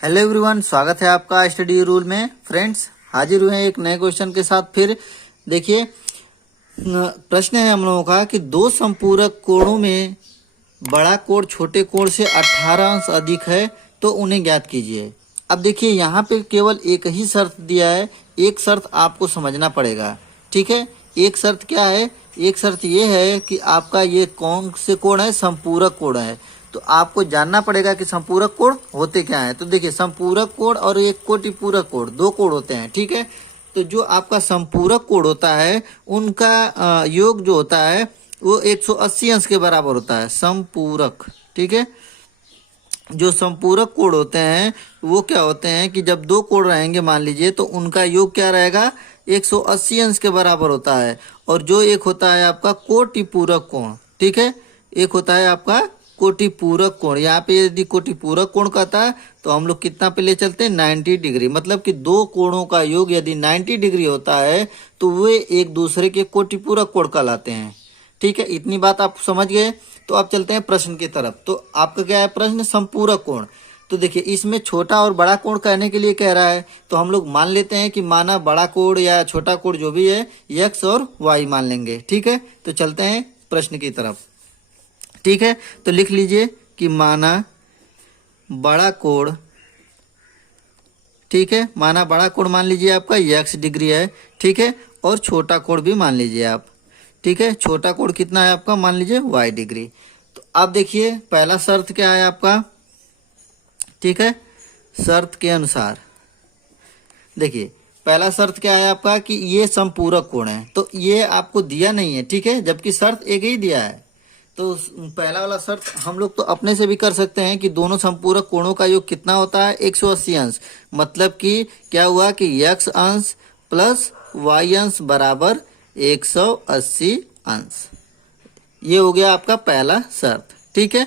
Hello everyone, स्वागत है आपका स्टडी रूल में। फ्रेंड्स, हाजिर हुए हैं एक नए क्वेश्चन के साथ। फिर देखिए, प्रश्न है हम लोगों का कि दो संपूरक कोणों में बड़ा कोण छोटे कोण से 18 अंश अधिक है तो उन्हें ज्ञात कीजिए। अब देखिए, यहाँ पे केवल एक ही शर्त दिया है। एक शर्त आपको समझना पड़ेगा, ठीक है। एक शर्त क्या है? एक शर्त ये है कि आपका ये कौन से कोण है? संपूरक कोण है। तो आपको जानना पड़ेगा कि संपूरक कोण होते क्या हैं। तो देखिए, संपूरक कोण और एक कोटिपूरक कोण, दो कोण होते हैं, ठीक है। तो जो आपका संपूरक कोण होता है उनका योग जो होता है वो 180 अंश के बराबर होता है। संपूरक, ठीक है। जो संपूरक कोण होते हैं वो क्या होते हैं कि जब दो कोण रहेंगे मान लीजिए, तो उनका योग क्या रहेगा? 180 अंश के बराबर होता है। और जो एक होता है आपका कोटिपूरक कोण, ठीक है। एक होता है आपका कोटिपूरक कोण। यहाँ पे यदि कोटिपूरक कोण कहता है तो हम लोग कितना पे ले चलते हैं? 90 डिग्री। मतलब कि दो कोणों का योग यदि 90 डिग्री होता है तो वे एक दूसरे के कोटिपूरक कोण कहलाते हैं, ठीक है। इतनी बात आप समझ गए। तो अब चलते हैं प्रश्न की तरफ। तो आपका क्या है प्रश्न? संपूरक कोण। तो देखिए, इसमें छोटा और बड़ा कोण कहने के लिए कह रहा है, तो हम लोग मान लेते हैं कि माना बड़ा कोण या छोटा कोण जो भी है x और y मान लेंगे, ठीक है। तो चलते हैं प्रश्न की तरफ, ठीक है। तो लिख लीजिए कि माना बड़ा कोण, ठीक है। माना बड़ा कोण मान लीजिए आपका x डिग्री है, ठीक है। और छोटा कोण भी मान लीजिए आप, ठीक है। छोटा कोण कितना है आपका? मान लीजिए y डिग्री। तो आप देखिए, पहला शर्त क्या है आपका, ठीक है। शर्त के अनुसार देखिए, पहला शर्त क्या है आपका कि ये संपूरक कोण है। तो ये आपको दिया नहीं है, ठीक है, जबकि शर्त एक ही दिया है। तो पहला वाला शर्त हम लोग तो अपने से भी कर सकते हैं कि दोनों संपूरक कोणों का योग कितना होता है? 180 अंश। मतलब कि क्या हुआ कि x अंश प्लस y अंश बराबर 180 अंश। ये हो गया आपका पहला शर्त, ठीक है।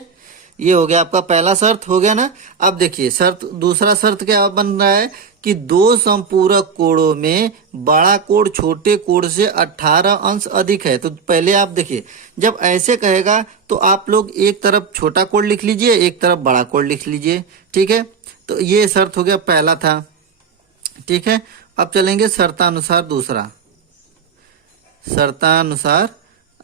ये हो गया आपका पहला शर्त, हो गया ना। अब देखिए, शर्त दूसरा शर्त क्या बन रहा है कि दो संपूरक कोणों में बड़ा कोण छोटे कोण से 18 अंश अधिक है। तो पहले आप देखिए, जब ऐसे कहेगा तो आप लोग एक तरफ छोटा कोण लिख लीजिए, एक तरफ बड़ा कोण लिख लीजिए, ठीक है। तो ये शर्त हो गया, पहला था, ठीक है। अब चलेंगे शर्तानुसार दूसरा। शर्तानुसार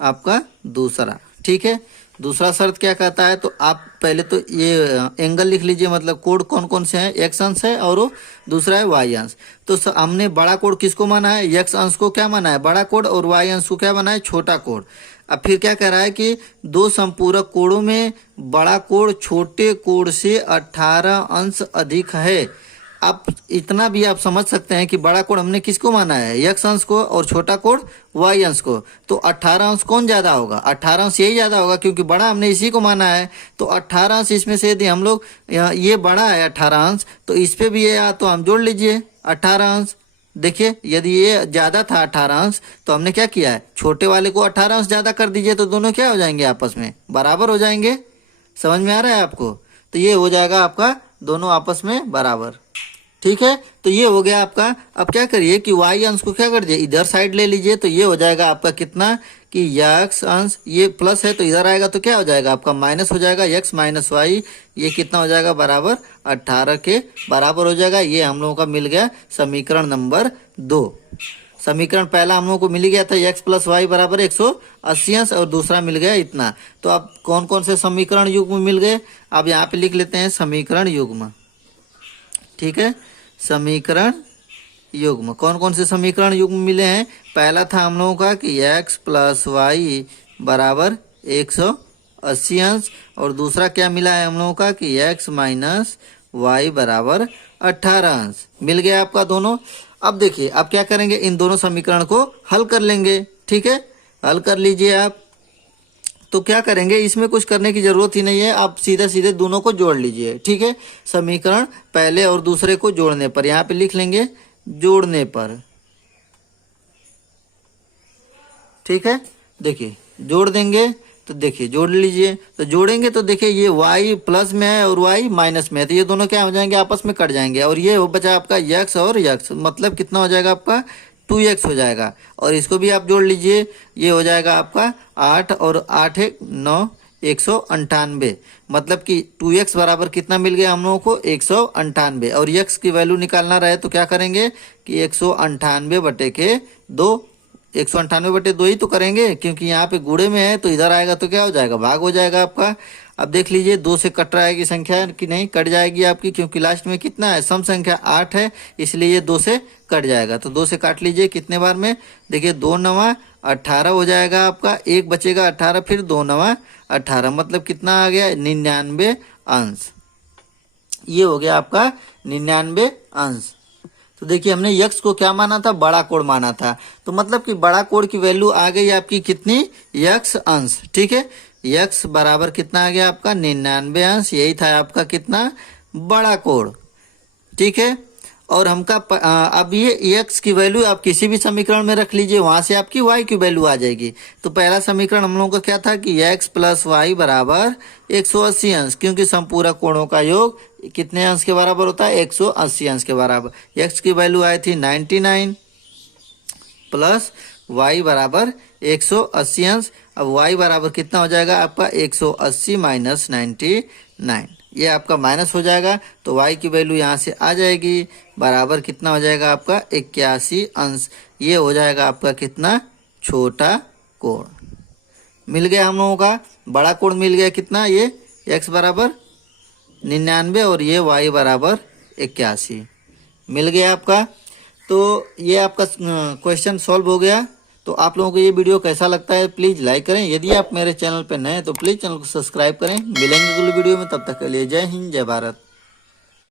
आपका दूसरा, ठीक है। दूसरा शर्त क्या कहता है? तो आप पहले तो ये एंगल लिख लीजिए, मतलब कोण कौन कौन से हैं? x अंश है और वो दूसरा है y अंश। तो हमने बड़ा कोण किसको माना है? x अंश को क्या माना है? बड़ा कोण। और y अंश को क्या माना है? छोटा कोण। अब फिर क्या कह रहा है कि दो संपूरक कोणों में बड़ा कोण छोटे कोण से 18 अंश अधिक है। आप इतना भी आप समझ सकते हैं कि बड़ा कोण हमने किसको माना है? x अंश को, और छोटा कोण y अंश को। तो 18 अंश कौन ज्यादा होगा? 18 अंश यही ज्यादा होगा, क्योंकि बड़ा हमने इसी को माना है। तो 18 अंश इसमें से यदि हम लोग, ये बड़ा है 18 अंश, तो इस पे भी ये तो हम जोड़ लीजिए 18 अंश। देखिए, यदि ये ज्यादा था 18 अंश, तो हमने क्या किया है? छोटे वाले को 18 अंश ज्यादा कर दीजिए, तो दोनों क्या हो जाएंगे? आपस में बराबर हो जाएंगे। समझ में आ रहा है आपको? तो ये हो जाएगा आपका दोनों आपस में बराबर, ठीक है। तो ये हो गया आपका। अब क्या करिए कि y अंश को क्या कर दीजिए? इधर साइड ले लीजिए। तो ये हो जाएगा आपका कितना कि x अंश, ये प्लस है तो इधर आएगा तो क्या हो जाएगा आपका? माइनस हो जाएगा। x माइनस वाई, ये कितना हो जाएगा? बराबर 18 के बराबर हो जाएगा। ये हम लोगों का मिल गया समीकरण नंबर 2। समीकरण पहला हम लोगों को मिल गया था x प्लस वाई बराबर 180 अंश, और दूसरा मिल गया इतना। तो अब कौन कौन से समीकरण युग्म मिल गए? अब यहाँ पे लिख लेते हैं समीकरण युग्म, ठीक है। समीकरण युग्म, कौन कौन से समीकरण युग्म मिले हैं? पहला था हम लोगों का कि x प्लस वाई बराबर 180 अंश, और दूसरा क्या मिला है हम लोगों का कि x माइनस वाई बराबर 18 अंश। मिल गया आपका दोनों। अब देखिए, अब क्या करेंगे? इन दोनों समीकरण को हल कर लेंगे, ठीक है। हल कर लीजिए आप। तो क्या करेंगे? इसमें कुछ करने की जरूरत ही नहीं है, आप सीधे सीधे दोनों को जोड़ लीजिए, ठीक है। समीकरण पहले और दूसरे को जोड़ने पर, यहाँ पे लिख लेंगे जोड़ने पर, ठीक है। देखिए, जोड़ देंगे तो देखिए जोड़ लीजिए। तो जोड़ेंगे तो देखिए, ये y प्लस में है और y माइनस में है, तो ये दोनों क्या हो जाएंगे? आपस में कट जाएंगे। और ये हो बचा आपका x और x, मतलब कितना हो जाएगा आपका? 2x हो जाएगा। और इसको भी आप जोड़ लीजिए, ये हो जाएगा आपका 8 और 8 है 9, 198, मतलब कि 2x बराबर कितना मिल गया हम लोगों को 198, और x की वैल्यू निकालना रहे तो क्या करेंगे कि 198 बटे के 2, 198 बटे 2 ही तो करेंगे, क्योंकि यहाँ पे गुणे में है तो इधर आएगा तो क्या हो जाएगा, भाग हो जाएगा आपका। अब देख लीजिए 2 से कट रहा है कि संख्या कि नहीं, कट जाएगी आपकी, क्योंकि लास्ट में कितना है, सम संख्या 8 है, इसलिए ये 2 से कट जाएगा। तो 2 से काट लीजिए कितने बार में, देखिए 2 9 18 हो जाएगा आपका, एक बचेगा 18, फिर 2 9 18, मतलब कितना आ गया 99 अंश। ये हो गया आपका 99 अंश। तो देखिए हमने यक्स को क्या माना था, बड़ा कोण माना था, तो मतलब कि बड़ा कोण की वैल्यू आ गई आपकी कितनी, यक्स अंश। ठीक है, यक्स बराबर कितना आ गया आपका 99 अंश, यही था आपका कितना, बड़ा कोण। ठीक है, और हमका अब ये x की वैल्यू आप किसी भी समीकरण में रख लीजिए, वहां से आपकी y की वैल्यू आ जाएगी। तो पहला समीकरण हम लोगों का क्या था कि x प्लस वाई बराबर 180 अंश, क्योंकि संपूरक कोणों का योग कितने अंश के बराबर होता है, 180 अंश के बराबर। x की वैल्यू आई थी 99 प्लस y बराबर 180 अंश। अब y बराबर कितना हो जाएगा आपका 180 माइनस 99, ये आपका माइनस हो जाएगा, तो y की वैल्यू यहाँ से आ जाएगी, बराबर कितना हो जाएगा आपका 81 अंश। ये हो जाएगा आपका कितना, छोटा कोण। मिल गया हम लोगों का, बड़ा कोण मिल गया कितना, ये x बराबर 99 और ये y बराबर 81 मिल गया आपका। तो ये आपका क्वेश्चन सॉल्व हो गया। तो आप लोगों को ये वीडियो कैसा लगता है प्लीज़ लाइक करें, यदि आप मेरे चैनल पर नए हैं तो प्लीज़ चैनल को सब्सक्राइब करें। मिलेंगे अगली वीडियो में, तब तक के लिए जय हिंद जय भारत।